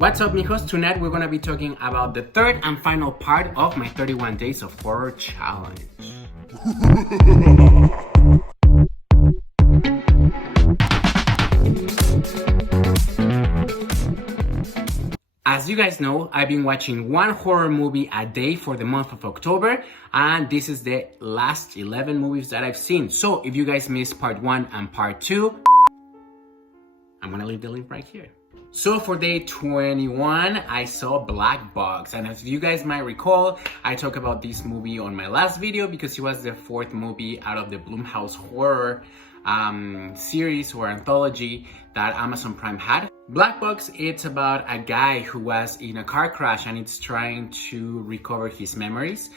What's up, mijos? Tonight we're gonna be talking about the third and final part of my 31 Days of Horror Challenge. As you guys know, I've been watching one horror movie a day for the month of October, and this is the last 11 movies that I've seen. So if you guys missed part 1 and part 2, I'm gonna leave the link right here. So for day 21, I saw Blackbox, and as you guys might recall, I talked about this movie on my last video because it was the fourth movie out of the Blumhouse horror series or anthology that Amazon Prime had. Blackbox, it's about a guy who was in a car crash and it's trying to recover his memories.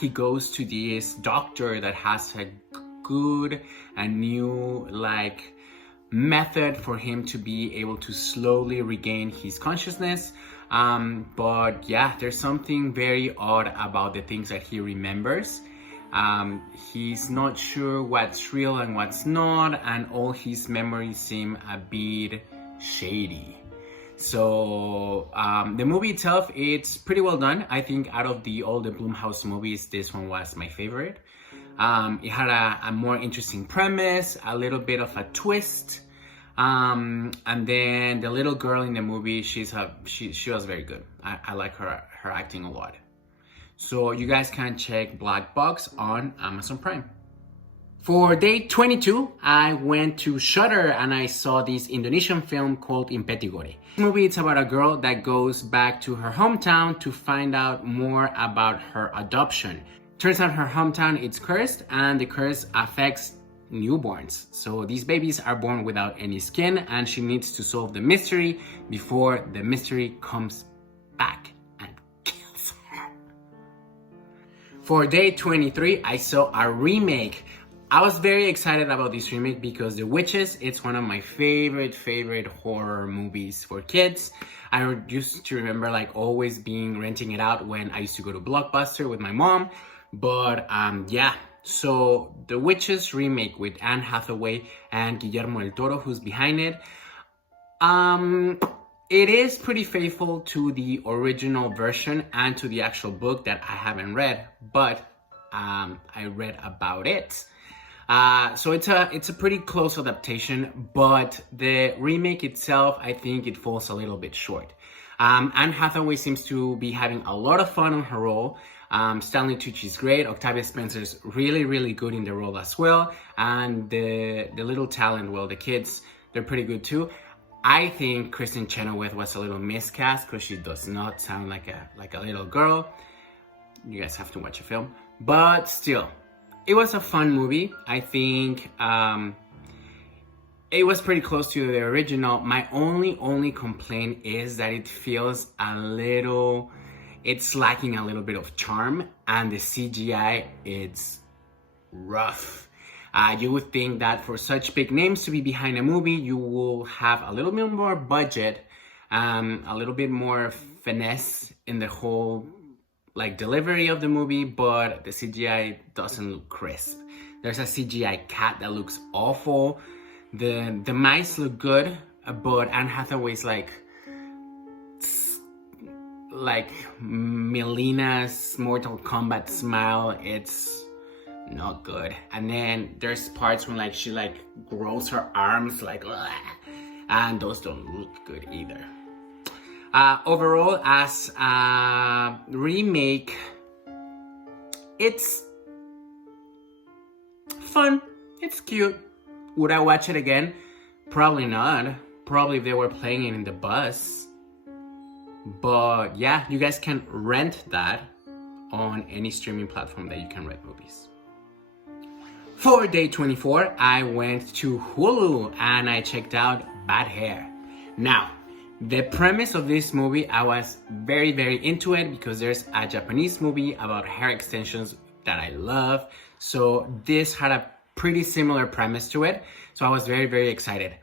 He goes to this doctor that has a good and new method for him to be able to slowly regain his consciousness. But yeah, there's something very odd about the things that he remembers. He's not sure what's real and what's not, and all his memories seem a bit shady. So the movie itself, it's pretty well done. I think out of all the Blumhouse movies, this one was my favorite. It had a more interesting premise, a little bit of a twist, and then the little girl in the movie, she was very good. I like her acting a lot. So you guys can check Blackbox on Amazon Prime. For day 22, I went to Shudder and I saw this Indonesian film called Impetigo. This movie, it's about a girl that goes back to her hometown to find out more about her adoption. Turns out her hometown is cursed, and the curse affects newborns. So these babies are born without any skin, and she needs to solve the mystery before the mystery comes back and kills her. For day 23, I saw a remake. I was very excited about this remake because The Witches, it's one of my favorite horror movies for kids. I used to remember always renting it out when I used to go to Blockbuster with my mom. But yeah, so The Witches remake with Anne Hathaway and Guillermo del Toro, who's behind it. It is pretty faithful to the original version and to the actual book that I haven't read, but I read about it. So it's a pretty close adaptation, but the remake itself, I think it falls a little bit short. Anne Hathaway seems to be having a lot of fun on her role. Stanley Tucci's great. Octavia Spencer's really good in the role as well. And the little talent, well, the kids, they're pretty good too. I think Kristen Chenoweth was a little miscast because she does not sound like a little girl. You guys have to watch a film. But still, it was a fun movie. I think it was pretty close to the original. My only complaint is that it feels it's lacking a little bit of charm, and the CGI, it's rough. You would think that for such big names to be behind a movie, you will have a little bit more budget, a little bit more finesse in the whole delivery of the movie, but the CGI doesn't look crisp. There's a CGI cat that looks awful. The mice look good, but Anne Hathaway's like Melina's Mortal Kombat smile, it's not good. And then there's parts when she grows her arms and those don't look good either. Overall, as a remake, it's fun, it's cute. Would I watch it again? Probably not. Probably if they were playing it in the bus. But yeah, you guys can rent that on any streaming platform that you can rent movies. For day 24, I went to Hulu and I checked out Bad Hair. Now, the premise of this movie, I was very into it because there's a Japanese movie about hair extensions that I love. So this had a pretty similar premise to it. So I was very excited.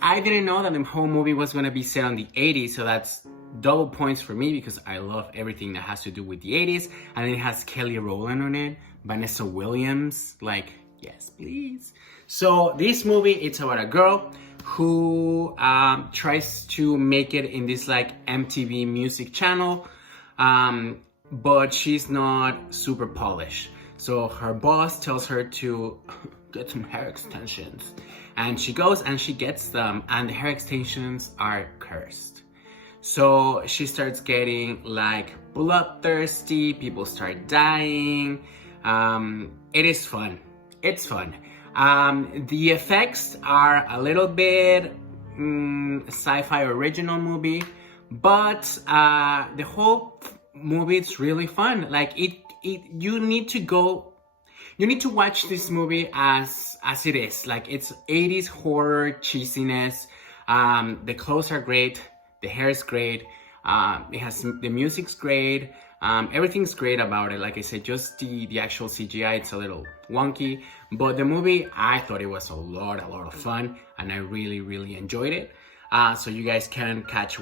I didn't know that the whole movie was going to be set on the 80s, so that's double points for me because I love everything that has to do with the 80s. And it has Kelly Rowland on it, Vanessa Williams, yes please. So this movie, it's about a girl who tries to make it in this like MTV music channel, but she's not super polished. So her boss tells her to get some hair extensions, and she goes and she gets them, and the hair extensions are cursed. So she starts getting like bloodthirsty, people start dying. It is fun. It's fun. The effects are a little bit sci-fi original movie, but the whole movie is really fun. Like you need to watch this movie as it is. Like it's 80s horror cheesiness. The clothes are great. The hair is great. The music's great. Everything's great about it. Like I said, just the actual CGI, it's a little wonky. But the movie, I thought it was a lot of fun, and I really enjoyed it. So you guys can catch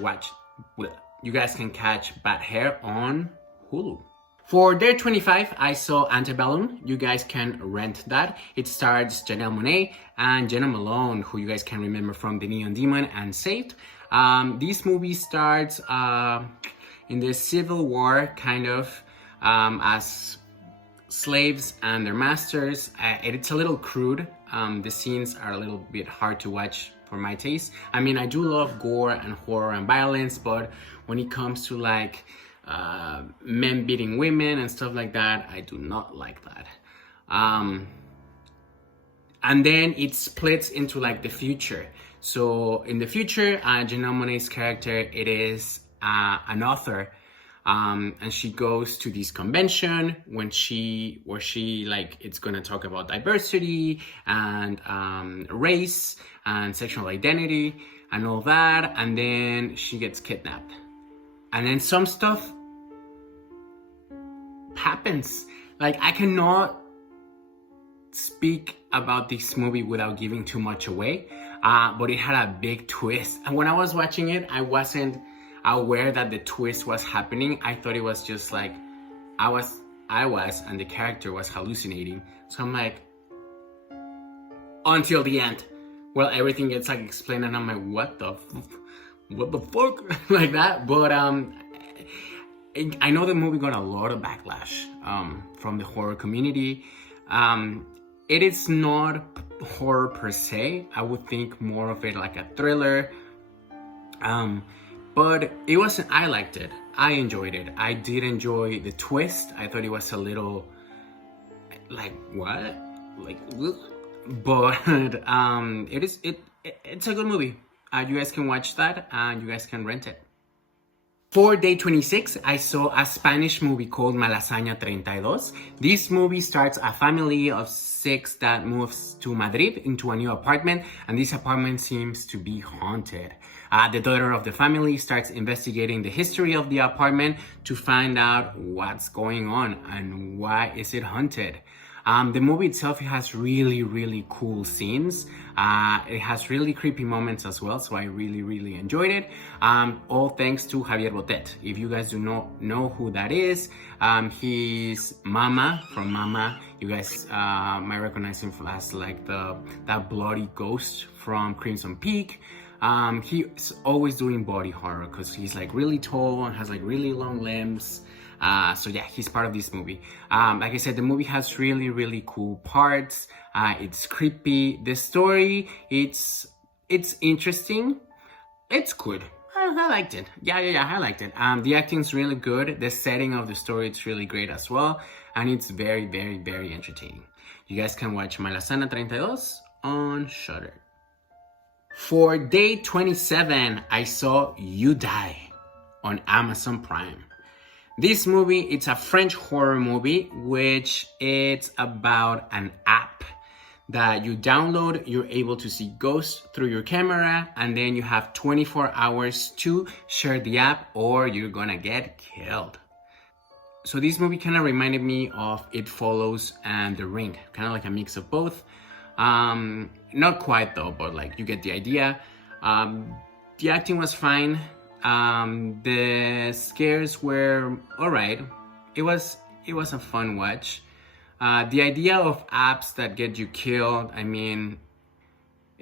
Bad Hair on Hulu. For day 25, I saw Antebellum. You guys can rent that. It stars Janelle Monáe and Jenna Malone, who you guys can remember from The Neon Demon and Saved. This movie starts in the Civil War, kind of, as slaves and their masters. It's a little crude. The scenes are a little bit hard to watch for my taste. I mean, I do love gore and horror and violence, but when it comes to like men beating women and stuff like that, I do not like that. And then it splits into like the future. So in the future, Janelle Monáe's character, it is an author, and she goes to this convention where she like, it's gonna talk about diversity and race and sexual identity and all that, and then she gets kidnapped, and then some stuff happens. Like, I cannot speak about this movie without giving too much away, but it had a big twist, and when I was watching it, I wasn't aware that the twist was happening. I thought it was just like I was and the character was hallucinating. So I'm like, until the end, well, everything gets like explained, and I'm like, what the fuck like that. But I know the movie got a lot of backlash from the horror community. It is not horror per se. I would think more of it like a thriller. But it wasn't, I liked it. I enjoyed it. I did enjoy the twist. I thought it was a little, like, what? Like, but it's a good movie. You guys can watch that, and you guys can rent it. For day 26, I saw a Spanish movie called Lasagna Tres. This movie starts a family of 6 that moves to Madrid into a new apartment, and this apartment seems to be haunted. The daughter of the family starts investigating the history of the apartment to find out what's going on and why is it haunted. The movie itself, it has really cool scenes. It has really creepy moments as well, so I really enjoyed it. All thanks to Javier Botet. If you guys do not know who that is, he's Mama from Mama. You guys might recognize him as like that bloody ghost from Crimson Peak. He's always doing body horror because he's like really tall and has like really long limbs. So yeah, he's part of this movie. Like I said, the movie has really cool parts. It's creepy. The story, it's interesting. It's good. I liked it. Yeah, I liked it. The acting's really good. The setting of the story, it's really great as well. And it's very entertaining. You guys can watch Lasagna Tres on Shudder. For day 27, I saw You Die on Amazon Prime. This movie, it's a French horror movie, which it's about an app that you download. You're able to see ghosts through your camera, and then you have 24 hours to share the app or you're gonna get killed. So this movie kind of reminded me of It Follows and The Ring, kind of like a mix of both. Not quite though, but like you get the idea. The acting was fine. The scares were alright. It was a fun watch. The idea of apps that get you killed, I mean,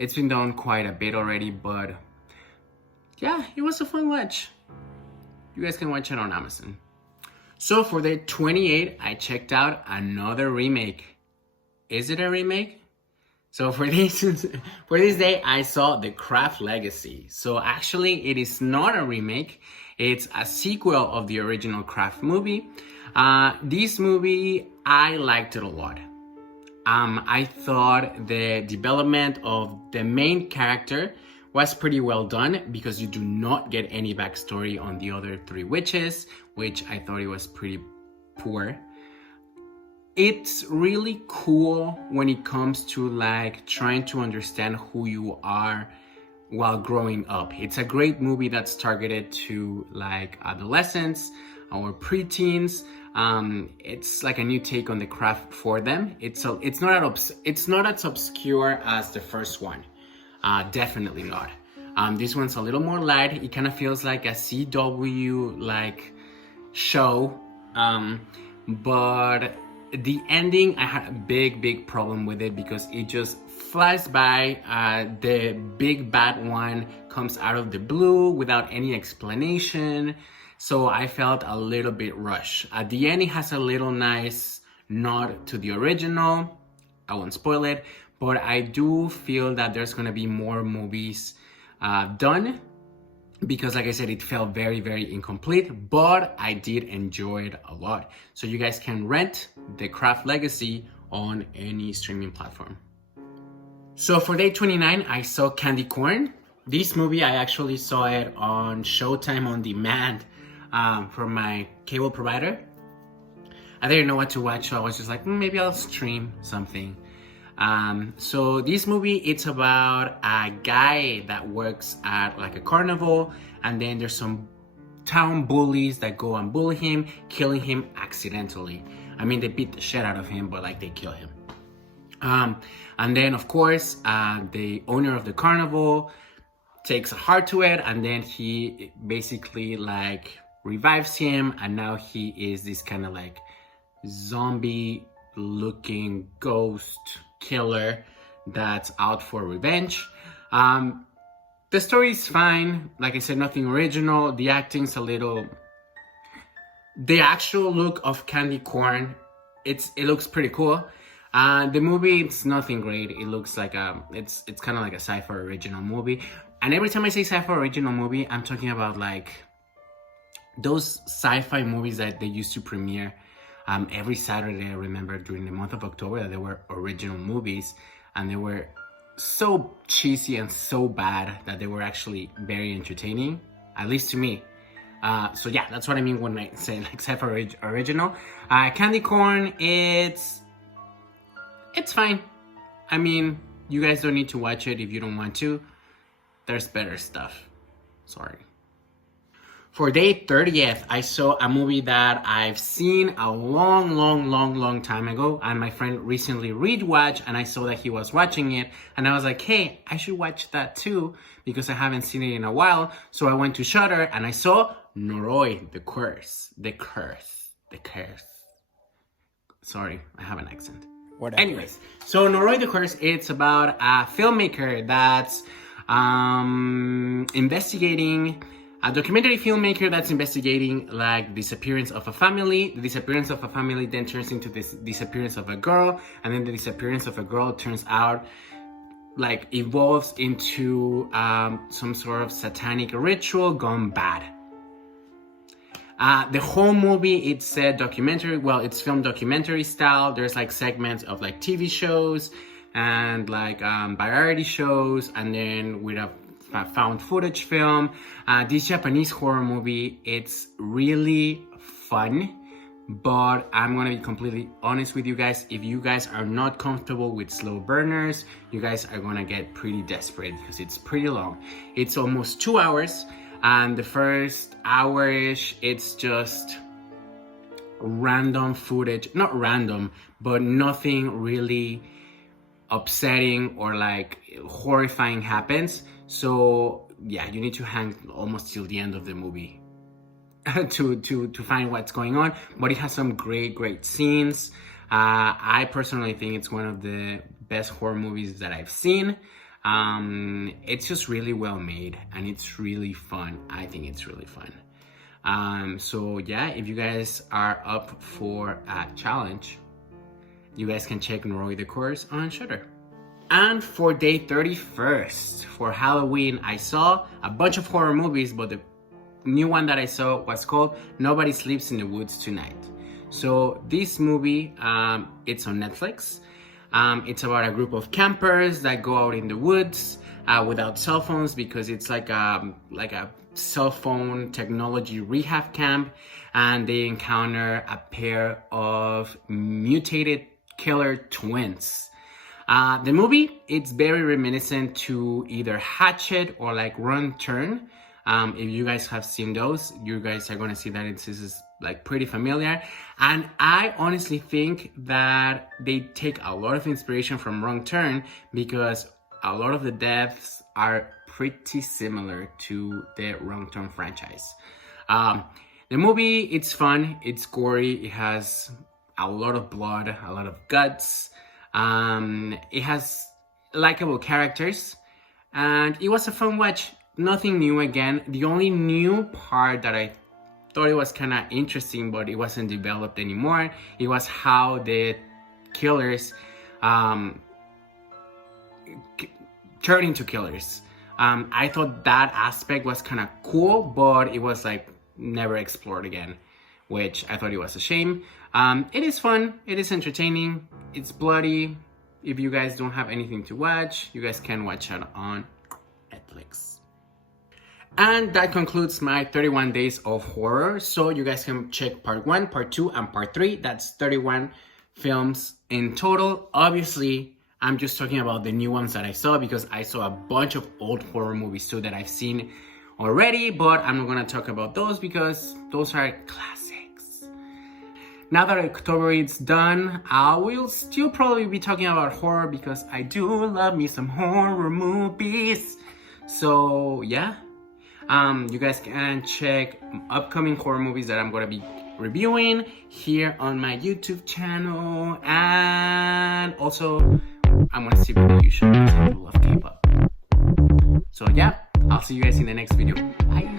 It's been done quite a bit already, but yeah, it was a fun watch. You guys can watch it on Amazon. So for the 28th, I checked out another remake. Is it a remake? So for this day, I saw The Craft Legacy. So actually, it is not a remake. It's a sequel of the original Craft movie. This movie, I liked it a lot. I thought the development of the main character was pretty well done because you do not get any backstory on the other three witches, which I thought it was pretty poor. It's really cool when it comes to like trying to understand who you are while growing up. It's a great movie that's targeted to like adolescents or preteens. It's like a new take on the craft for them. It's not as obscure as the first one. Definitely not. This one's a little more light. It kind of feels like a CW like show, but the ending, I had a big problem with it because it just flies by. The big bad one comes out of the blue without any explanation. So I felt a little bit rushed. At the end, it has a little nice nod to the original. I won't spoil it, but I do feel that there's gonna be more movies done because like I said, it felt very incomplete, but I did enjoy it a lot. So you guys can rent The Craft Legacy on any streaming platform. So for day 29, I saw Candy Corn. This movie, I actually saw it on Showtime On Demand from my cable provider. I didn't know what to watch, so I was just like, maybe I'll stream something. So this movie, it's about a guy that works at like a carnival, and then there's some town bullies that go and bully him, killing him accidentally. I mean, they beat the shit out of him, but like they kill him. And then of course, the owner of the carnival takes a heart to it, and then he basically like revives him, and now he is this kind of like zombie looking ghost killer that's out for revenge. The story is fine. Like I said, nothing original. The acting's a little... The actual look of Candy Corn, it looks pretty cool. The movie, it's nothing great. It looks like it's kind of like a sci-fi original movie. And every time I say sci-fi original movie, I'm talking about like those sci-fi movies that they used to premiere every Saturday. I remember during the month of October that there were original movies, and they were so cheesy and so bad that they were actually very entertaining, at least to me. So yeah, that's what I mean when I say like sci-fi original. Candy Corn, it's fine. I mean, you guys don't need to watch it if you don't want to. There's better stuff. Sorry. For day 30th, I saw a movie that I've seen a long time ago, and my friend recently rewatched, and I saw that he was watching it, and I was like, hey, I should watch that too, because I haven't seen it in a while. So I went to Shudder, and I saw Noroi, The Curse. Sorry, I have an accent. Whatever. Anyways, so Noroi the Curse, it's about a filmmaker that's a documentary filmmaker that's investigating like the disappearance of a family. The disappearance of a family then turns into this disappearance of a girl, and then the disappearance of a girl turns out like evolves into some sort of satanic ritual gone bad. The whole movie, it's a documentary. Well, it's filmed documentary style. There's like segments of like TV shows and like variety shows, and then with a found footage film. This Japanese horror movie, it's really fun, but I'm gonna be completely honest with you guys. If you guys are not comfortable with slow burners, you guys are gonna get pretty desperate because it's pretty long. It's almost 2 hours, and the first hour-ish, it's just random footage. Not random, but nothing really upsetting or like horrifying happens. So yeah, you need to hang almost till the end of the movie to find what's going on. But it has some great scenes. I personally think it's one of the best horror movies that I've seen. It's just really well made and it's really fun. I think it's really fun. So yeah, if you guys are up for a challenge, you guys can check Noroi the Course on Shudder. And for day 31st, for Halloween, I saw a bunch of horror movies, but the new one that I saw was called Nobody Sleeps in the Woods Tonight. So this movie, it's on Netflix. It's about a group of campers that go out in the woods without cell phones, because it's like a cell phone technology rehab camp, and they encounter a pair of mutated killer twins. The movie, it's very reminiscent to either Hatchet or like Run Turn. If you guys have seen those, you guys are gonna see that this is like pretty familiar. And I honestly think that they take a lot of inspiration from Wrong Turn, because a lot of the deaths are pretty similar to the Wrong Turn franchise. The movie, it's fun, it's gory, it has a lot of blood, a lot of guts. It has likable characters, and it was a fun watch. Nothing new again. The only new part that I thought it was kind of interesting, but it wasn't developed anymore, it was how the killers turn into killers. I thought that aspect was kind of cool, but it was like never explored again, which I thought it was a shame. It is fun, it is entertaining, it's bloody. If you guys don't have anything to watch, you guys can watch it on Netflix. And that concludes my 31 days of horror. So you guys can check part 1, part 2, and part 3. That's 31 films in total. Obviously, I'm just talking about the new ones that I saw, because I saw a bunch of old horror movies too that I've seen already, but I'm not gonna talk about those because those are classics. Now that October is done, I will still probably be talking about horror, because I do love me some horror movies. So yeah, you guys can check upcoming horror movies that I'm gonna be reviewing here on my YouTube channel, and also I'm gonna see what you should, because I do love K-pop. So yeah, I'll see you guys in the next video. Bye.